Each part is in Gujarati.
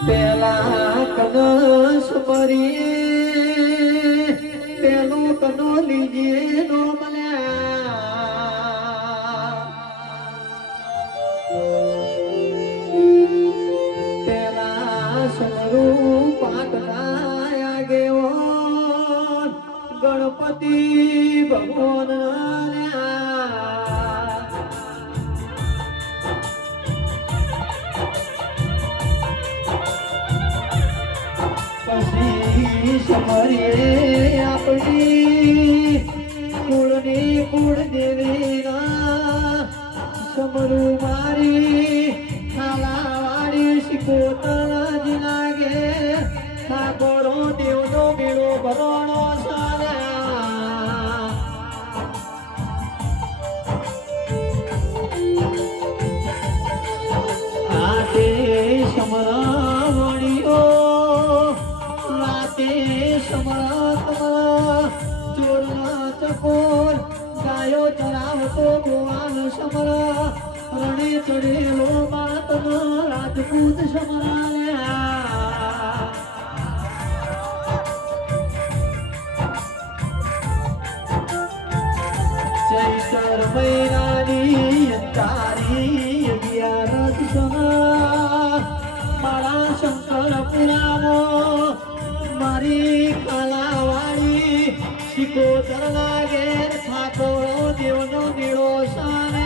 પેલા કનસ મરી પેલો કનો લીજે નો મળ્યા પેલા સમરૂ પાટના ગયો ગણપતિ ભગવાન સમરીએ આપણી કુળની કુળ દેવીના સમરૂ મારી ખાલાવાળી શિકોતર લાગે ઠાકોરો દેવનો મેળો ભરણો સારા આ તે સમરા વણીઓ ચોરના ચકોર ગાયો ચરાવતો ગોવાન સમરા રણે ચડેલો માતનો રાજપૂત સમરાલ્યા ચૈતર મહિનાની તારી 11 સમા મારા શંકર પુરાવો મારી કાલાવાળી શિકોતર લાગે ઠાકોરો દેવનો મેળો સારા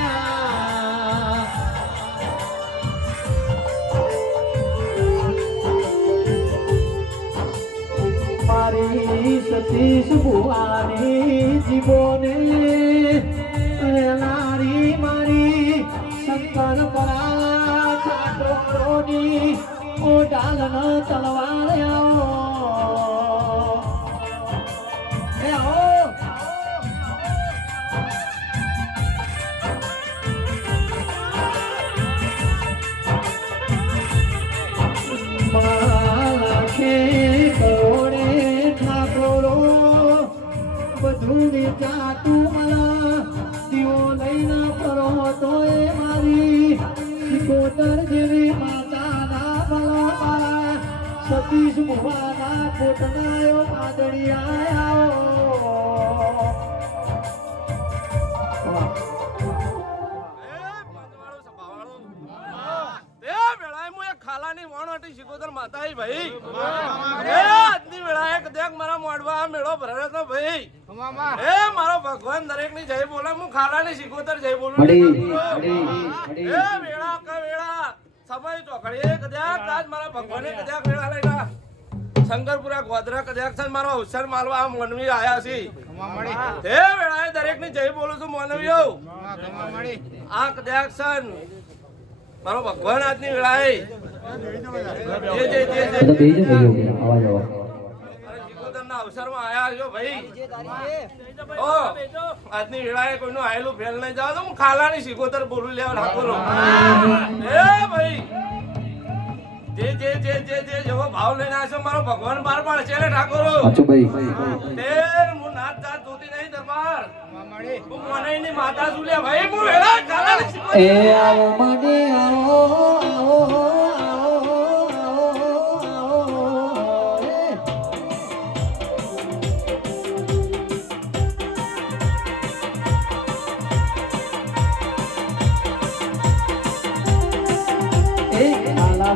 મારી સતીશ ભુવાની જીવોને લારી મારી શંકર પરા ઠાકોરોની ઓ ડાલન તલવાર બધું વેચાતું मला દીવો લઈને ફરો તો એ મારી શિકોતર જેવી માતાના ભલા સતીશ ભુવાના કોટનાયો આદડી આયો ખાલાની વાણોટી શિકોતર માતા ભાઈ આજની વેળાએ કદાચ મારા મોડવા મેળો ભરાયો તો ભાઈ મારો ભગવાન દરેક ની જય બોલે હું ખાલાની શિકોતર જય બોલું વેળા કા વેળા સમય ચોકડીએ કદાચ આજ મારા ભગવાને કદાચ વેળા લઈને શંકરપુરા ગોધરા કદાચ મારો અવસર માલવા આ મોનવી આયા છે તે વેળાએ દરેક ની જય બોલું છું મોનવીઓ આ કદાચ મારો ભગવાન આજની વેળાએ અવસરમાં આયા છો ભાઈ આજની વેળાએ કોઈનું આયેલું ફેલ નહીં જાવ તો હું ખાલાની શિકોતર બોલું લેવા ઠાકોરો એ ભાઈ જે જે જે જે જે જેવો ભાવ લઈને આવ્યો મારો ભગવાન બાર પાડશે ને ઠાકોરો હું નાચ જાત જોતી નહીં દરબાર હું મોનાઈની માતા છું લે ભાઈ હું વેળા ખાલાની શિકોતર એ આવો મને આવો આવો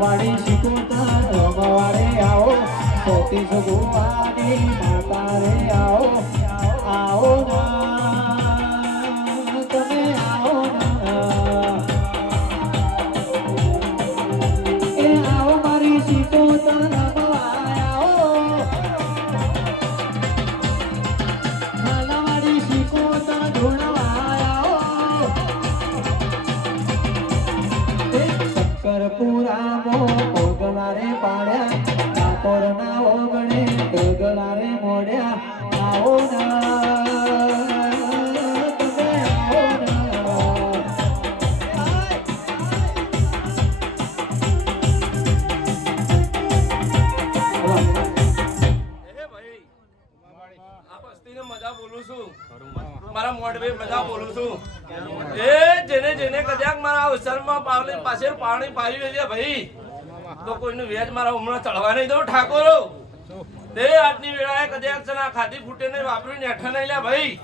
વાળી શિકોતર રમવારે આવો સતીશ ભુવાની માતા રે આવો આવો ના તમે આવો ના એ આવો મારી શિકોતર રમવારે આવો પડ્યા આવો ના તમે આવો ના એ ભાઈ આ વસ્તીને મજા બોલું છું મારા મોઢવે મજા બોલું છું એ જેને જેને કદાચ મારા અવસરમાં પાવલી પાસે પાણી પાયું છે ભાઈ તો કોઈનું વેજ મારા હમણાં ચડવા નહીં દઉં ઠાકોરો તે આજની વેળાએ કદાચ ચણા ખાધી ફૂટે ને વાપરીને હેઠા નહીં લ્યા ભાઈ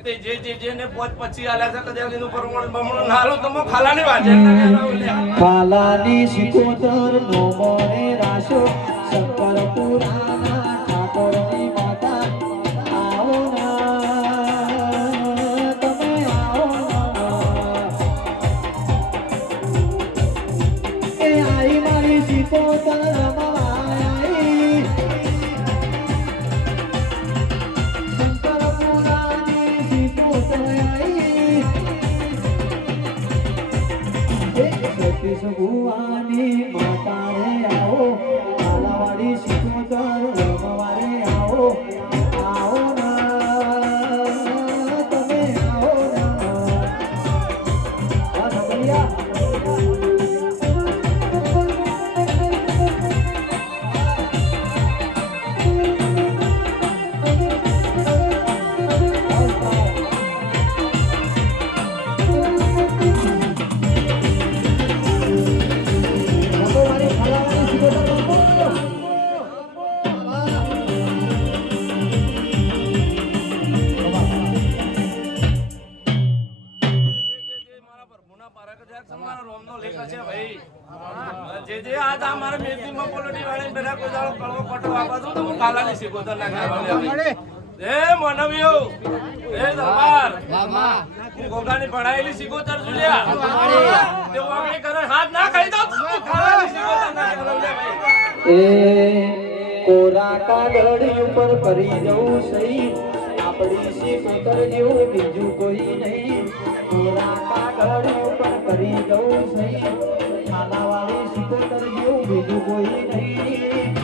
તે જે જે જેને પોચ પછી આલ્યા છે કદાચ એનું પરમણ બમણું નાલું તો મો ખાલાની વાજે ના કહેવાય લ્યા કાલાની સિકોતર નો મોરે રાશો શંકર પુરાના ઠાકોરની માતા આવો ના તમે આવો ના એ આઈ મારી સિકોતર રમાઈ શંકર પુરાની સિકોતર આઈ સતીશ ભુવાની માતા રે આવો કાલાવાડી સિકોતર રમવારે આવો આવો ના તમે આવો ના આ નબળિયા જે જે આજ આ મારા મેદનીમાં પોલોટી વાળીને બેઠા કોઈ દાડો કળવો કોટો વાપા દઉં તો હું કાલાની સિકોતર ના કહેવાય એ માનવીઓ એ દરબાર હું ગોગાની ભણાયેલી સિકોતર જોલ્યા તે વાગણી કરે હાથ ના ખાઈ દઉં તો હું કાલાની સિકોતર ના કહેવાય ભાઈ એ કોરા કાગળ ઉપર કરી દઉં સહી આપણી સિકોતર જેવું બીજું કોઈ નહીં કોરા કાગળ ઉપર કરી દઉં સહી ખાનાવાળી સિકોતર જેવું બીજું કોઈ નહીં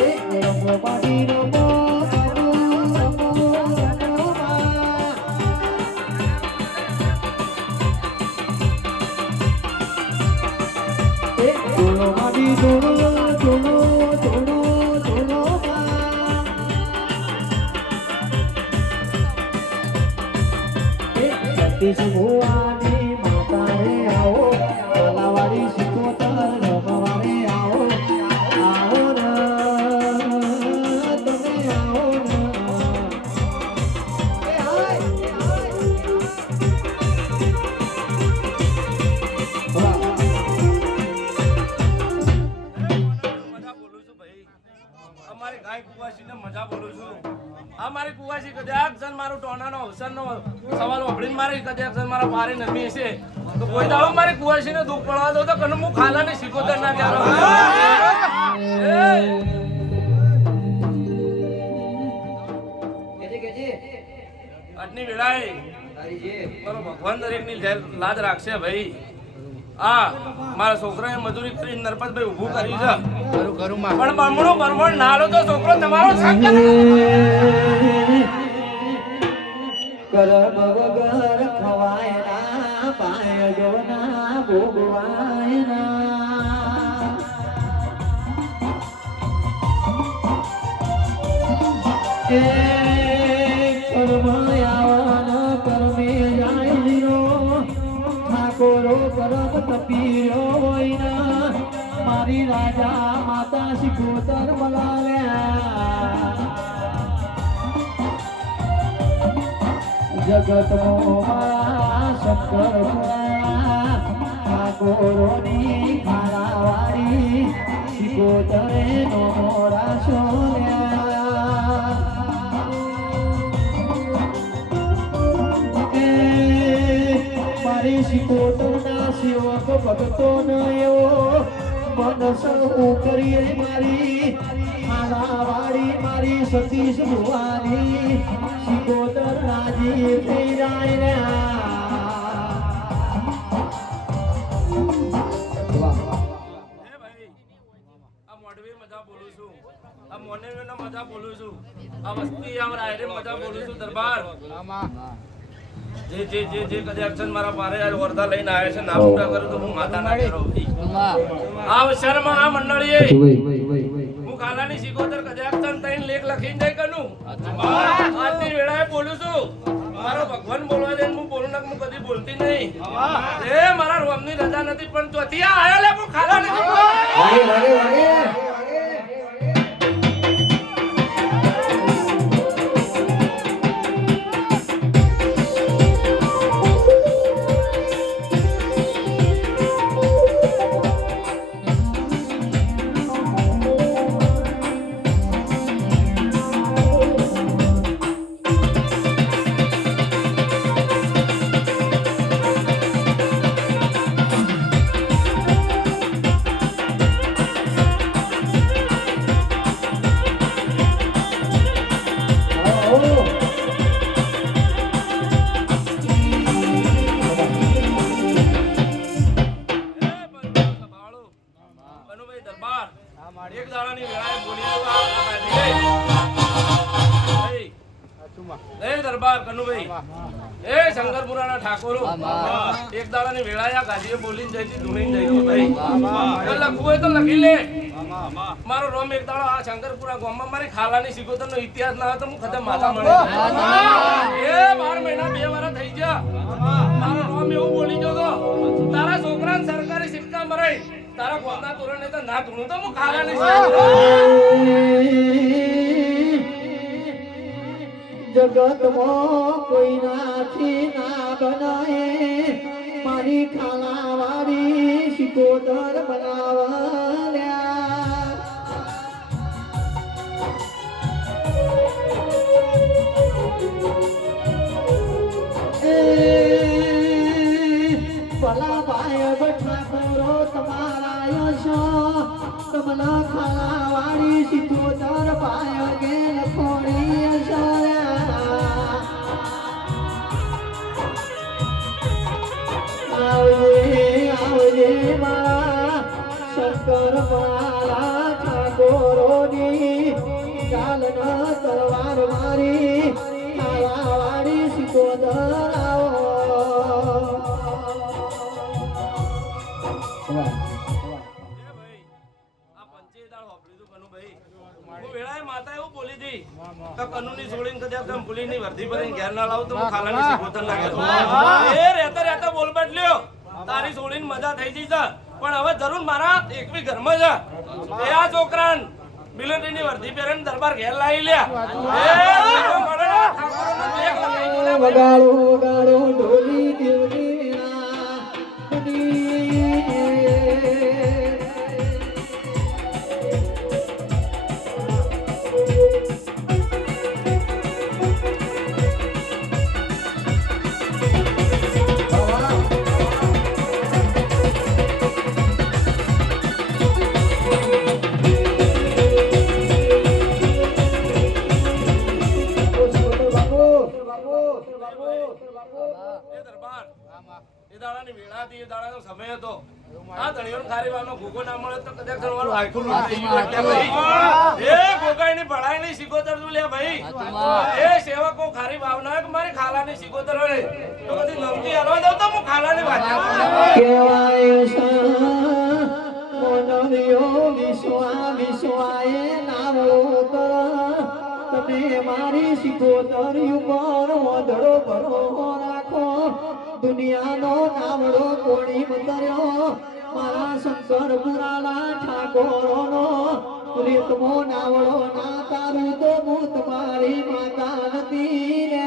એ રમો પાડી રમો ભુવાની માતા રે આવો કાલાવાડી સિકોતર રમવારે આવો આવો ના તમે આવો મજા બોલું છું ભાઈ અમારી ગાય કુવાસીને મજા બોલું છું આ મારી કુવાસી કદાચ જન મારું ટોનાનો અવસરનો સવાલ વાપરીને મારી કદાચ જન મારા પારે નમી છે તો કોઈ દાડો મારી કુવાસીને દુઃખ પડવા દો તો કને હું ખાલાની સિકોતર ના કહેવાય આજની વેળાએ મારો ભગવાન દરેકની લાજ રાખશે ભાઈ આ મારા છોકરાએ મજૂરી કરી નરપતભાઈ ઊભું કર્યું છે પણ બમણું નાલો તો છોકરો તમારો શંકર કરમ વગર ખવાય ના પાય ગોના ભોગવાય ના એ કર્મ આવન કર્મે જાય લીરો ઠાકોરો કરમ તપીરો હોય ના મારી રાજા માતા સિકોતર મલાવ્યા જગતનો શંકર ઠાકોરોની ખારાવાળી સિકોતરે નો મોરા મારી સિકોતરના સેવક ભક્તો ન એવો મનસ કરીએ મારી ખારાવાળી મારી સતીશ ભુવાની સિકોતર રાજી થઈ જાય આ મોનેવીનો મજા બોલું છું આ વસ્તી આમ રાયરે મજા બોલું છું દરબાર જે કદી અક્ષર મારા પારે આ વર્ધા લઈને આવે છે ના પૂરા કરું તો હું માતા ના કરો આ અવસરમાં આ મંડળીએ હું ખાલાની સિકોતર કદી અક્ષર તઈને લેખ લખીને જઈ કનું આજની વેળાએ બોલું છું મારો ભગવાન બોલવા દે હું બોલું ના હું કદી બોલતી નહીં એ મારા રોમની રજા નથી પણ ચોથી આયો લે હું ખાલાની એક દાડાની વેળાએ બોલી દરબાર કનુભાઈ એ શંકરપુરાના ઠાકોરો એક દાડાની વેળાએ આ ગાદીએ બોલીને જઈતી ધૂણીને જઈતી ભાઈ લખવું હોય તો લખી લે મારો રોમ એક દાડો આ શંકરપુરા ગામમાં મારી ખાલાની સિકોતરનો ઇતિહાસ ના હતો હું ખતમ માથા મળે એ 12 મહિના 2 વર્ષ થઈ ગયા મારો રોમ એવું બોલી ગયો તારા છોકરાને સરકારી સિક્કા મરાય તારા ગોમના તોરણે તો ના ધૂણું તો હું ખાલાની જગતમાં કોઈ નાથી ના બનાય મારી ખાલા વાળી સિકોતર બનાવલ્યા ભલા ભાઈ બેઠા કરો તમારા યશો તમના ખાલા વાળી સિકોતર ભાઈ ગેલ ખોડી યશો આવજે મારા શંકર મારા ઠાકોરોની ચાલના તલવાર મારી ખાલા વાળી સિકોતર આવો માતા એવું બોલી હતી કે કનુની છોડીને કદાચ તમે ભૂલીની વર્ધી ભરીને ઘેર ના લાવ તો હું ખાલાની સિકોતર ના કરું એ રહેતા રહેતા બોલ બદલ્યો તારી છોડીને મજા થઈ જઈ છે પણ હવે જરૂર મારા એકવી ઘરમાં છે એ આ છોકરાને મિલિટરીની વર્ધી પહેરીને દરબાર ઘેર લાવી લ્યા વગાડો વગાડો ઢોલી દેવની સમય હતો આ ધણીઓને ખારી વાનો ભૂગો ના મળે તો કદાચ કરવાનું આખું લૂંટ થઈ ગયું એટલે ભાઈ એ ગોગાઈની ભળાઈની સિકોતર તું લે ભાઈ એ સેવકો ખારી ભાવના કે મારી ખાલાની સિકોતર હોય તો કદી નમતી હાલવા દઉં તો હું ખાલાની વાત કેવાય મોનવિયો વિશ્વાએ નાવળો કર તમે મારી સિકોતર ઉપર વધડો ભરો રાખો દુનિયાનો નાવડો કોણી મતર્યો મારા શંકર પુરાણા ઠાકોરોનો પ્રીતમો નાવડો ના તારું તો હું તમારી માતા નથી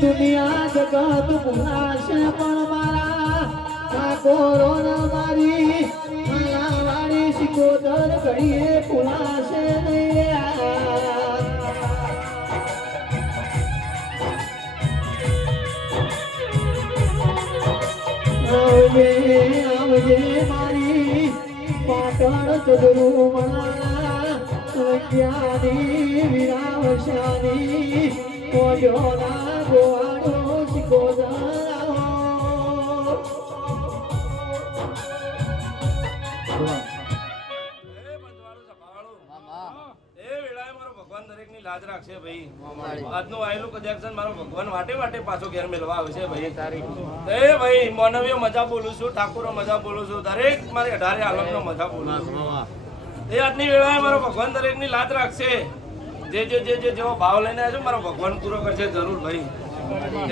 દુનિયા જગત ભૂલાશે પણ મારા ઠાકોરોને મારી વાળી સિકોતર ઘડીએ ભૂલાશે નહીં આવજે મારી પાટણ ચદરું મણા સંખ્યાની વિરાવશાની કોજોના ગોવાડો સિકોતર પંચવાળું સભાવાળું. એ વેળાએ મારો ભગવાન દરેકની લાજ રાખશે ભાઈ. આજનું આયેલું કદાચ મારો ભગવાન વાટે વાટે પાછો ઘેર મેળવા આવશે ભાઈ. એ ભાઈ માનવીઓ મજા બોલું છું, ઠાકોરો મજા બોલું છું, દરેક મારી 18 આલમનો મજા બોલું છું. એ આજની વેળાએ મારો ભગવાન દરેકની લાજ રાખશે. જે જેવો ભાવ લઈને આવ્યો મારો ભગવાન પૂરો કરશે જરૂર ભાઈ.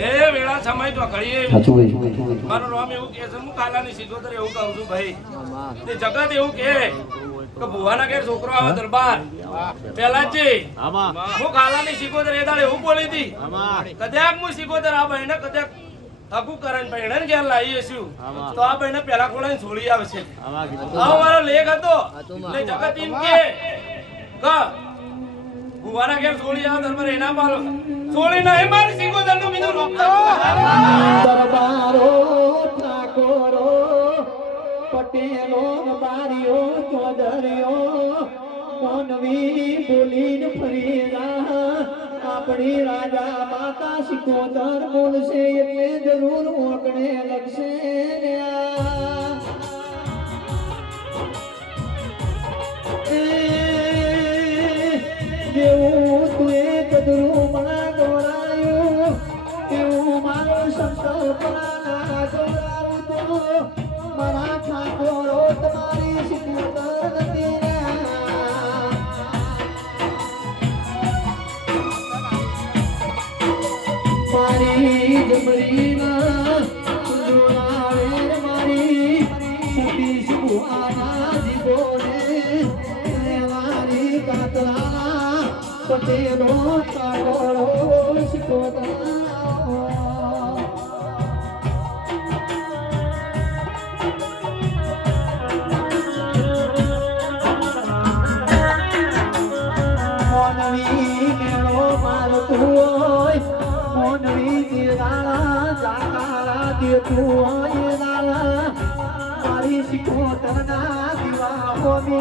એ વેળા સમય તો ઘડીએ મારું નામ એવું કે છે, હું કાલાની સિકોતર એવું કહું છું ભાઈ. તે જગત એવું કે ભુવાના ઘેર છોકરો આવે દરબાર પેલા જ હું કાલાની સિકોતર એ દાડે એવું બોલી હતી. કદાચ હું સિકોતર આ બહેને કદાચ હકુ કરીને બહેને ઘેર લાવીએ છું તો આ બહેને પેલા ખોલાઈને છોડી આવે છે. આવો મારો લેખ હતો. એટલે જગત એમ કે ભુવાના ઘેર છોડી આવે દરબાર એના મારો છોડી નહીં મારી સિકોતર નું બીજું રૂપ દરબારો ઠાકોરો પટેલો બારીઓ ચોધરીઓ મોનવી બોલીને ફરેલા આપણી રાજા માતા સિકોતર બોલશે એટલે જરૂર મોકળે લગશે. જેવું તું એક ધ્રુવમાં દોડાયું તેવું મારો સંકલ્પ ના દોડાવું તો મારા ઠાકોરો તમારી સિકોતર નથી. મારી જમરીના જોડાવે મારી સતી સુહાના જીવોને મારી કાતરા પટેલો ઠાકોરો સિકોતર. મોનવી મેળો મારતું હોય, મોનવી દિલાળા જાકારા દેતું હોય, મારી સિકોતરના દીવા હોમી